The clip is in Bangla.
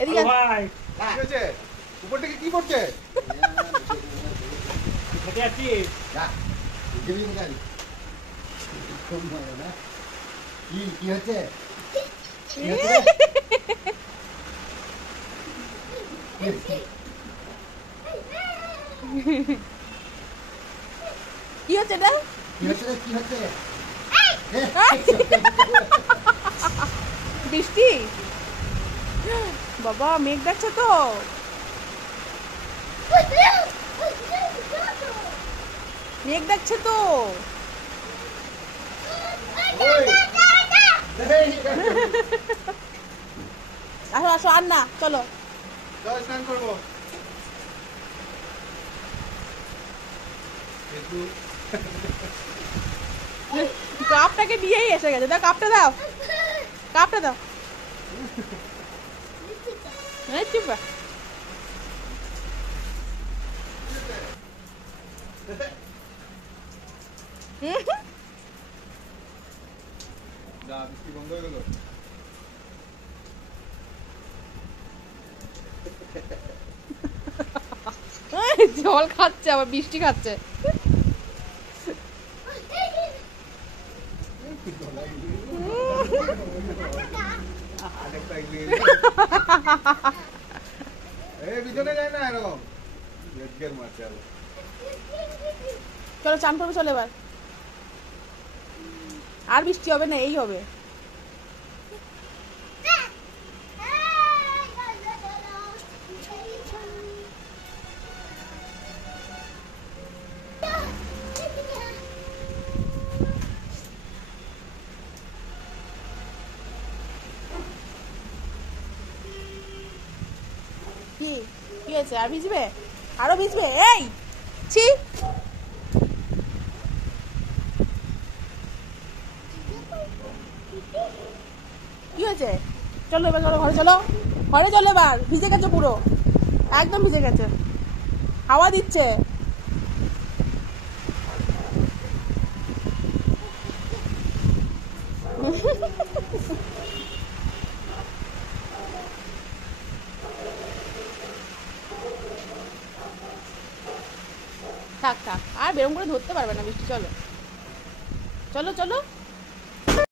এদিকে ভাই কি হয়েছে? উপর থেকে কি পড়ছে? খেতে যাচ্ছি। কি হচ্ছে? কি হচ্ছে এটা? কি হচ্ছে? বৃষ্টি বাবা মেঘ দেখছো তো? মেঘ দেখছে তো? আসো আসো আর না চলো চল স্নান করবো। কাপটাকে দিয়েই এসে গেছে। দাও কাপটা দাও, কাপটা দাও। চুপ যা বৃষ্টি বন্ধ হয়ে গেল। জল খাচ্ছে আবার বৃষ্টি খাচ্ছে। পিছনে যায় না এরকম যজ্ঞের মাছ। চলো চান করবে চলো এবার। আর বৃষ্টি হবে না, এই হবে। কি কি হয়েছে? আর ভিজবে? আরো ভিজবে? এই ছি কি হয়েছে? চলো এবার চলো ঘরে চলো, ঘরে চলো এবার। ভিজে গেছে পুরো, একদম ভিজে গেছে, হাওয়া দিচ্ছে। থাক থাক আর বেরম করে ধরতে পারবে না বৃষ্টি। চলো চলো চলো।